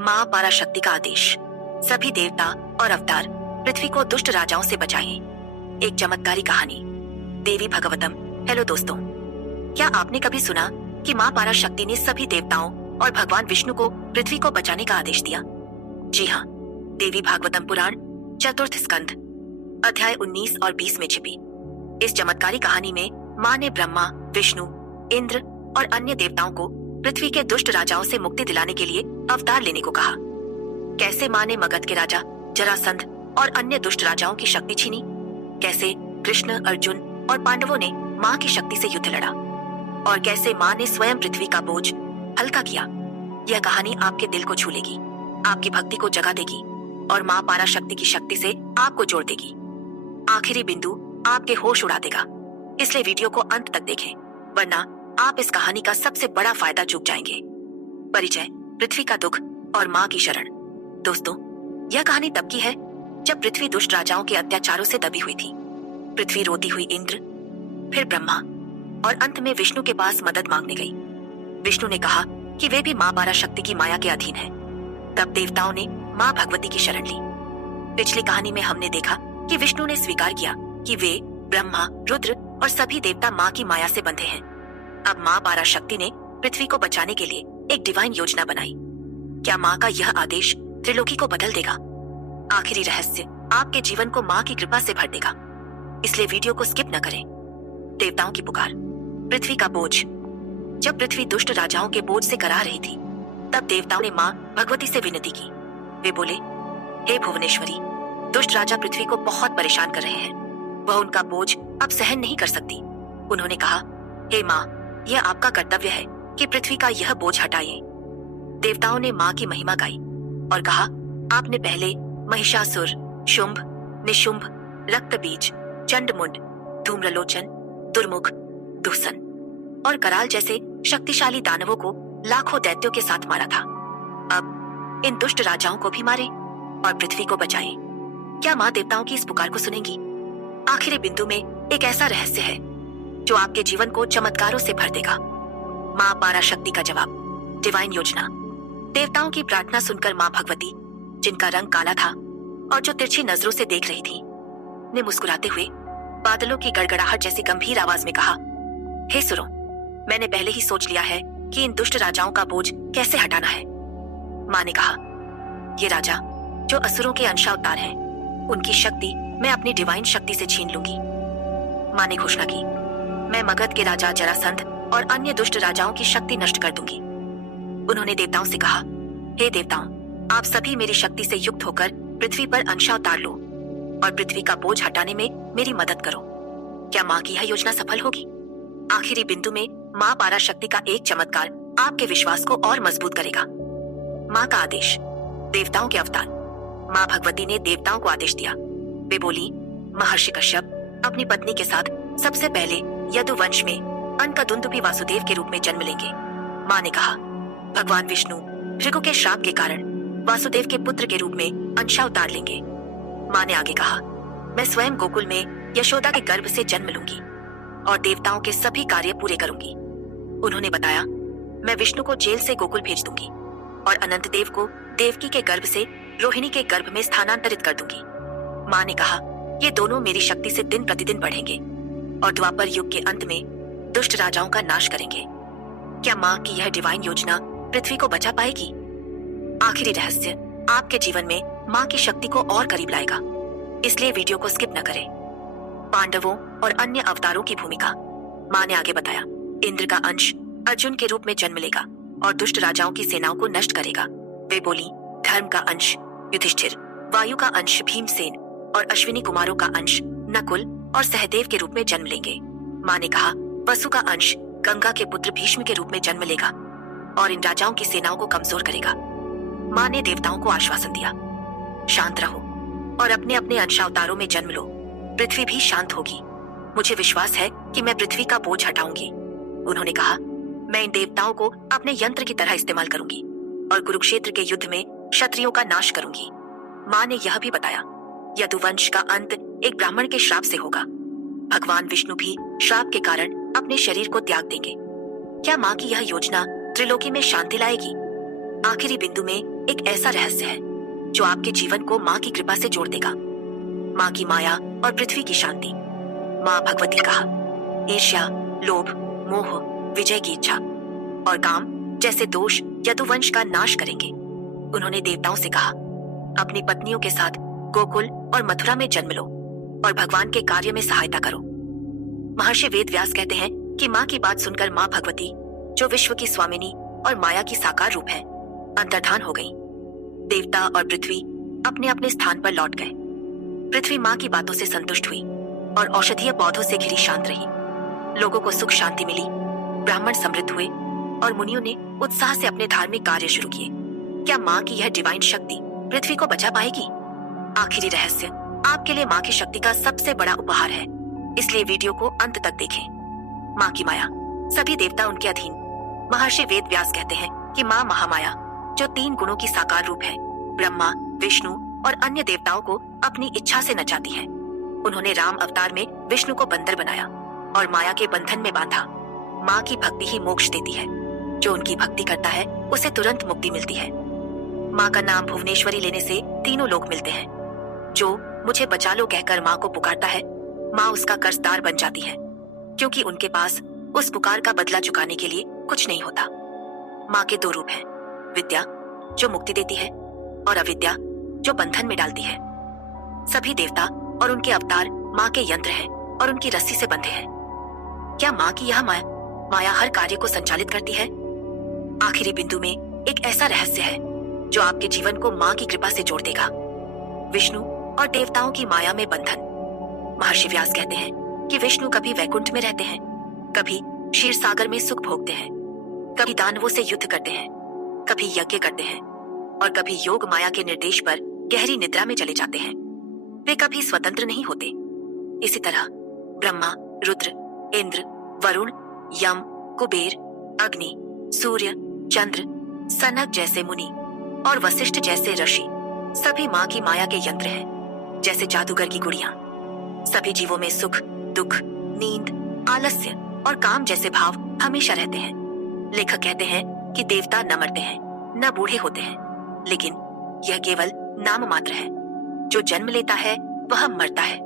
माँ पराशक्ति का आदेश, सभी देवता और अवतार पृथ्वी को दुष्ट राजाओं से बचाएं। एक चमत्कारी कहानी। देवी भागवतम। हेलो दोस्तों, क्या आपने कभी सुना कि माँ पराशक्ति ने सभी देवताओं और भगवान विष्णु को पृथ्वी को बचाने का आदेश दिया? जी हाँ, देवी भागवतम पुराण चतुर्थ स्कंध अध्याय 19 और 20 में छिपी इस चमत्कारी कहानी में माँ ने ब्रह्मा, विष्णु, इंद्र और अन्य देवताओं को पृथ्वी के दुष्ट राजाओं से मुक्ति दिलाने के लिए अवतार लेने को कहा। कैसे माँ ने मगध के राजा जरासंध और अन्य दुष्ट राजाओं की शक्ति छीनी, कैसे कृष्ण, अर्जुन और पांडवों ने माँ की शक्ति से युद्ध लड़ा, और कैसे माँ ने स्वयं पृथ्वी का बोझ हल्का किया। यह कहानी आपके दिल को छू लेगी, आपकी भक्ति को जगा देगी और माँ पराशक्ति की शक्ति से आपको जोड़ देगी। आखिरी बिंदु आपके होश उड़ा देगा, इसलिए वीडियो को अंत तक देखें, वरना आप इस कहानी का सबसे बड़ा फायदा चूक जाएंगे। परिचय, पृथ्वी का दुख और माँ की शरण। दोस्तों, यह कहानी तब की है जब पृथ्वी दुष्ट राजाओं के अत्याचारों से दबी हुई थी। पृथ्वी रोती हुई इंद्र, फिर ब्रह्मा और अंत में विष्णु के पास मदद मांगने गई। विष्णु ने कहा कि वे भी माँ पराशक्ति की माया के अधीन हैं। तब देवताओं ने माँ भगवती की शरण ली। पिछली कहानी में हमने देखा कि विष्णु ने स्वीकार किया कि वे, ब्रह्मा, रुद्र और सभी देवता माँ की माया से बंधे हैं। अब माँ पराशक्ति ने पृथ्वी को बचाने के लिए एक डिवाइन योजना बनाई। क्या माँ का यह आदेश त्रिलोकी को बदल देगा? आखिरी रहस्य आपके जीवन को माँ की कृपा से भर देगा, इसलिए वीडियो को स्किप न करें। देवताओं की पुकार, पृथ्वी का बोझ। जब पृथ्वी दुष्ट राजाओं के बोझ से करा रही थी, तब देवताओं ने माँ भगवती से विनती की। वे बोले, हे भुवनेश्वरी, दुष्ट राजा पृथ्वी को बहुत परेशान कर रहे हैं, वह उनका बोझ अब सहन नहीं कर सकती। उन्होंने कहा, हे माँ, यह आपका कर्तव्य है कि पृथ्वी का यह बोझ हटाइए। देवताओं ने माँ की महिमा गाई और कहा, आपने पहले महिषासुर, शुंभ, निशुंभ, रक्तबीज, चंडमुंड, धूम्रलोचन, दुर्मुख, दुःसन और कराल जैसे शक्तिशाली दानवों को लाखों दैत्यों के साथ मारा था। अब इन दुष्ट राजाओं को भी मारे और पृथ्वी को बचाए। क्या माँ देवताओं की इस पुकार को सुनेंगी? आखिरी बिंदु में एक ऐसा रहस्य है जो आपके जीवन को चमत्कारों से भर देगा। माँ पराशक्ति का जवाब, डिवाइन योजना। देवताओं की प्रार्थना सुनकर माँ भगवती, जिनका रंग काला था और जो तिरछी नजरों से देख रही थी, ने मुस्कुराते हुए बादलों की गड़गड़ाहट जैसी गंभीर आवाज में कहा, हे सुरो, मैंने पहले ही सोच लिया है कि इन दुष्ट राजाओं का बोझ कैसे हटाना है। माँ ने कहा, ये राजा जो असुरों के अंशावतार हैं, उनकी शक्ति मैं अपनी डिवाइन शक्ति से छीन लूंगी। माँ ने घोषणा की, मैं मगध के राजा जरासंध और अन्य दुष्ट राजाओं की शक्ति नष्ट कर दूंगी। उन्होंने देवताओं से कहा, हे देवताओं, आप सभी मेरी शक्ति से युक्त होकर पृथ्वी पर अंशावतार लो और पृथ्वी का बोझ हटाने में मेरी मदद करो। क्या माँ की यह योजना सफल होगी? आखिरी बिंदु में माँ पराशक्ति का एक चमत्कार आपके विश्वास को और मजबूत करेगा। माँ का आदेश, देवताओं के अवतार। माँ भगवती ने देवताओं को आदेश दिया। वे बोली, महर्षि कश्यप अपनी पत्नी के साथ सबसे पहले यदुवंश में अनकदुंदुभि वासुदेव के रूप में जन्म लेंगे। माँ ने कहा, भगवान विष्णु भृगु के श्राप के कारण वासुदेव के पुत्र के रूप में अंशावतार लेंगे। माँ ने आगे कहा, मैं स्वयं गोकुल में यशोदा के गर्भ से जन्म लूंगी और देवताओं के सभी कार्य पूरे करूंगी। उन्होंने बताया, मैं विष्णु को जेल से गोकुल भेज दूंगी और अनंत देव को देवकी के गर्भ से रोहिणी के गर्भ में स्थानांतरित कर दूंगी। माँ ने कहा, ये दोनों मेरी शक्ति से दिन प्रतिदिन बढ़ेंगे और द्वापर युग के अंत में दुष्ट राजाओं का नाश करेंगे। क्या माँ की यह डिवाइन योजना पृथ्वी को बचा पाएगी? आखिरी रहस्य आपके जीवन में माँ की शक्ति को और करीब लाएगा, इसलिए वीडियो को स्किप न करें। पांडवों और अन्य अवतारों की भूमिका। माँ ने आगे बताया, इंद्र का अंश अर्जुन के रूप में जन्म लेगा और दुष्ट राजाओं की सेनाओं को नष्ट करेगा। वे बोली, धर्म का अंश युधिष्ठिर, वायु का अंश भीमसेन और अश्विनी कुमारों का अंश नकुल और सहदेव के रूप में जन्म लेंगे। माँ ने कहा, वसु का अंश गंगा के पुत्र भीष्म के रूप में जन्म लेगा और इन राजाओं की सेनाओं को कमजोर करेगा। माँ ने देवताओं को आश्वासन दिया, शांत रहो और अपने अपने अंशावतारों में जन्म लो, पृथ्वी भी शांत होगी। मुझे विश्वास है कि मैं पृथ्वी का बोझ हटाऊंगी। उन्होंने कहा, मैं इन देवताओं को अपने यंत्र की तरह इस्तेमाल करूंगी और कुरुक्षेत्र के युद्ध में क्षत्रियों का नाश करूंगी। माँ ने यह भी बताया, यदुवंश का अंत एक ब्राह्मण के श्राप से होगा। भगवान विष्णु भी श्राप के कारण अपने शरीर को त्याग देंगे। क्या माँ की यह योजना त्रिलोकी में शांति लाएगी? आखिरी बिंदु में एक ऐसा रहस्य है जो आपके जीवन को माँ की कृपा से जोड़ देगा। माँ की माया और पृथ्वी की शांति। माँ भगवती कहा, ईर्ष्या, लोभ, मोह, विजय की इच्छा और काम जैसे दोष यदुवंश का नाश करेंगे। उन्होंने देवताओं से कहा, अपनी पत्नियों के साथ गोकुल और मथुरा में जन्म लो और भगवान के कार्य में सहायता करो। महर्षि वेद व्यास कहते हैं कि माँ की बात सुनकर माँ भगवती, जो विश्व की स्वामिनी और माया की साकार रूप है, अंतर्धान हो गई। देवता और पृथ्वी अपने अपने स्थान पर लौट गए। पृथ्वी माँ की बातों से संतुष्ट हुई और औषधीय पौधों से घिरी शांत रही। लोगों को सुख शांति मिली, ब्राह्मण समृद्ध हुए और मुनियों ने उत्साह से अपने धार्मिक कार्य शुरू किए। क्या माँ की यह डिवाइन शक्ति पृथ्वी को बचा पाएगी? आखिरी रहस्य आपके लिए माँ की शक्ति का सबसे बड़ा उपहार है, इसलिए वीडियो को अंत तक देखें। माँ की माया, सभी देवता उनके अधीन। महर्षि वेद व्यास कहते हैं कि माँ महामाया, जो 3 गुणों की साकार रूप है, ब्रह्मा, विष्णु और अन्य देवताओं को अपनी इच्छा से नचाती है। उन्होंने राम अवतार में विष्णु को बंदर बनाया और माया के बंधन में बांधा। माँ की भक्ति ही मोक्ष देती है। जो उनकी भक्ति करता है उसे तुरंत मुक्ति मिलती है। माँ का नाम भुवनेश्वरी लेने से तीनों लोग मिलते हैं। जो मुझे बचा लो कहकर माँ को पुकारता है, माँ उसका कर्जदार बन जाती है, क्योंकि उनके पास उस पुकार का बदला चुकाने के लिए कुछ नहीं होता। माँ के 2 रूप हैं, विद्या जो मुक्ति देती है और अविद्या जो बंधन में डालती है। सभी देवता और उनके अवतार माँ के यंत्र हैं और उनकी रस्सी से बंधे हैं। क्या माँ की यह माया हर कार्य को संचालित करती है? आखिरी बिंदु में एक ऐसा रहस्य है जो आपके जीवन को माँ की कृपा से जोड़ देगा। विष्णु और देवताओं की माया में बंधन। महर्षि व्यास कहते हैं कि विष्णु कभी वैकुंठ में रहते हैं, कभी क्षीर सागर में सुख भोगते हैं, कभी दानवों से युद्ध करते हैं, कभी यज्ञ करते हैं और कभी योग माया के निर्देश पर गहरी निद्रा में चले जाते हैं। वे कभी स्वतंत्र नहीं होते। इसी तरह ब्रह्मा, रुद्र, इंद्र, वरुण, यम, कुबेर, अग्नि, सूर्य, चंद्र, सनक जैसे मुनि और वशिष्ठ जैसे ऋषि सभी माँ की माया के यंत्र हैं, जैसे जादूगर की गुड़ियां। सभी जीवों में सुख, दुख, नींद, आलस्य और काम जैसे भाव हमेशा रहते हैं। लेखक कहते हैं कि देवता न मरते हैं, न बूढ़े होते हैं, लेकिन यह केवल नाम मात्र है। जो जन्म लेता है वह मरता है।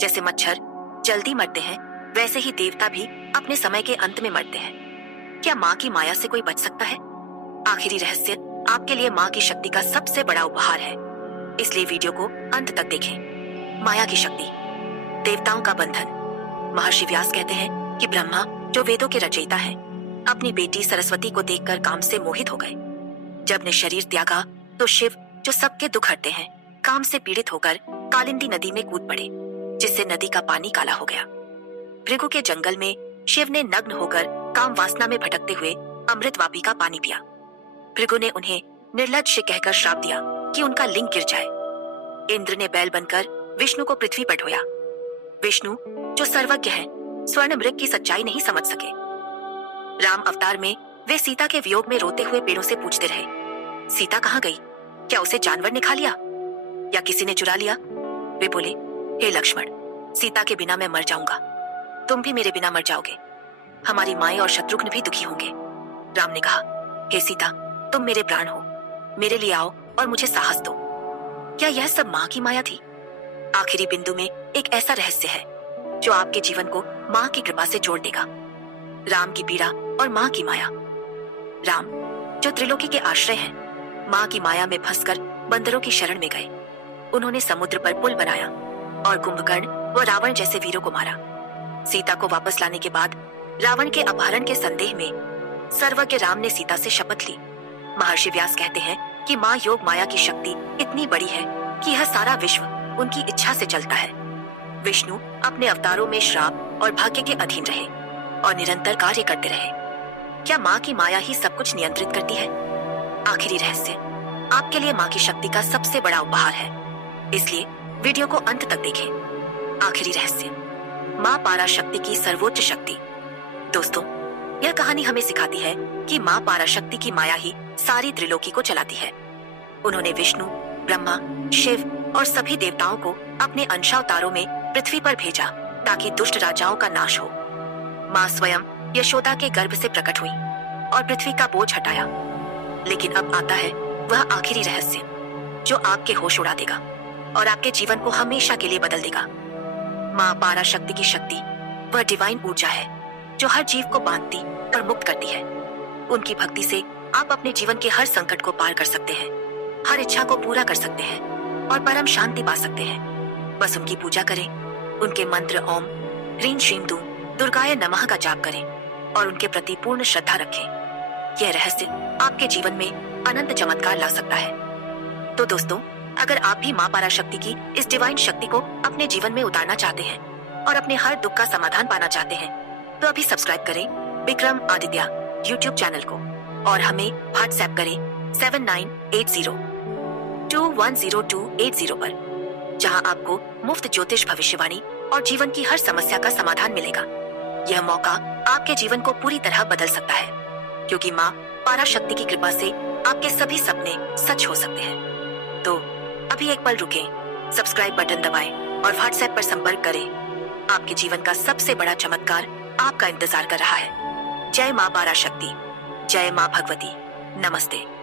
जैसे मच्छर जल्दी मरते हैं, वैसे ही देवता भी अपने समय के अंत में मरते हैं। क्या माँ की माया से कोई बच सकता है? आखिरी रहस्य आपके लिए माँ की शक्ति का सबसे बड़ा उपहार है, इसलिए वीडियो को अंत तक देखें। माया की शक्ति, देवताओं का बंधन। महर्षि व्यास कहते हैं कि ब्रह्मा, जो वेदों के रचयिता हैं, अपनी बेटी सरस्वती को देखकर काम से मोहित हो गए। जब ने शरीर त्यागा तो शिव, जो सबके दुख हरते हैं, काम से पीड़ित होकर कालिंदी नदी में कूद पड़े, जिससे नदी का पानी काला हो गया। भृगु के जंगल में शिव ने नग्न होकर काम वासना में भटकते हुए अमृत वापी का पानी पिया। भृगु ने उन्हें निर्लज्ज कहकर श्राप दिया कि उनका लिंग गिर जाए। इंद्र ने बैल बनकर विष्णु को पृथ्वी पर ढोया। विष्णु, जो सर्वज्ञ है, स्वर्ण मृग की सच्चाई नहीं समझ सके। राम अवतार में वे सीता के वियोग में रोते हुए पेड़ों से पूछते रहे, सीता कहाँ गई? क्या उसे जानवर ने खा लिया या किसी ने चुरा लिया? वे बोले, हे लक्ष्मण, सीता के बिना मैं मर जाऊंगा, तुम भी मेरे बिना मर जाओगे, हमारी माएं और शत्रुघ्न भी दुखी होंगे। राम ने कहा, हे सीता, तुम मेरे प्राण हो, मेरे लिए आओ और मुझे साहस दो। क्या यह सब माँ की माया थी? आखिरी बिंदु में एक ऐसा रहस्य है जो आपके जीवन को माँ की कृपा से जोड़ देगा। राम की पीड़ा और माँ की माया। राम, जो त्रिलोकी के आश्रय हैं, माँ की माया में फंसकर बंदरों की शरण में गए। उन्होंने समुद्र पर पुल बनाया और कुंभकर्ण व रावण जैसे वीरों को मारा। सीता को वापस लाने के बाद रावण के अपहरण के संदेह में सर्वज्ञ राम ने सीता से शपथ ली। महर्षि व्यास कहते हैं कि माँ योग माया की शक्ति इतनी बड़ी है कि यह सारा विश्व उनकी इच्छा से चलता है। विष्णु अपने अवतारों में श्राप और भाग्य के अधीन रहे और निरंतर कार्य करते रहे। क्या माँ की माया ही सब कुछ नियंत्रित करती है? आखिरी रहस्य आपके लिए माँ की शक्ति का सबसे बड़ा उपहार है, इसलिए वीडियो को अंत तक देखें। आखिरी रहस्य, माँ पाराशक्ति की सर्वोच्च शक्ति। दोस्तों, यह कहानी हमें सिखाती है कि माँ पाराशक्ति की माया ही सारी त्रिलोकी को चलाती है। उन्होंने विष्णु, ब्रह्मा, शिव और सभी देवताओं को अपने अंशावतारों में पृथ्वी पर भेजा ताकि दुष्ट राजाओं का नाश हो। माँ स्वयं यशोदा के गर्भ से प्रकट हुई और पृथ्वी का बोझ हटाया। लेकिन अब आता है वह आखिरी रहस्य जो आपके होश उड़ा देगा और आपके जीवन को हमेशा के लिए बदल देगा। माँ पराशक्ति की शक्ति वह डिवाइन ऊर्जा है जो हर जीव को बांधती और मुक्त करती है। उनकी भक्ति से आप अपने जीवन के हर संकट को पार कर सकते हैं, हर इच्छा को पूरा कर सकते हैं और परम शांति पा सकते हैं। बस उनकी पूजा करें, उनके मंत्र ओम ह्रीं श्रीं दूं दुर्गाय नमः का जाप करें और उनके प्रति पूर्ण श्रद्धा रखें। यह रहस्य आपके जीवन में अनंत चमत्कार ला सकता है। तो दोस्तों, अगर आप भी माँ पराशक्ति की इस डिवाइन शक्ति को अपने जीवन में उतारना चाहते हैं और अपने हर दुख का समाधान पाना चाहते हैं, तो अभी सब्सक्राइब करें विक्रम आदित्य यूट्यूब चैनल को और हमें व्हाट्सएप करें 7980210280 पर, जहां आपको मुफ्त ज्योतिष भविष्यवाणी और जीवन की हर समस्या का समाधान मिलेगा। यह मौका आपके जीवन को पूरी तरह बदल सकता है, क्योंकि माँ पराशक्ति की कृपा से आपके सभी सपने सच हो सकते हैं। तो अभी एक पल रुकें, सब्सक्राइब बटन दबाएं और व्हाट्सएप पर संपर्क करें। आपके जीवन का सबसे बड़ा चमत्कार आपका इंतजार कर रहा है। जय माँ पराशक्ति, जय माँ भगवती, नमस्ते।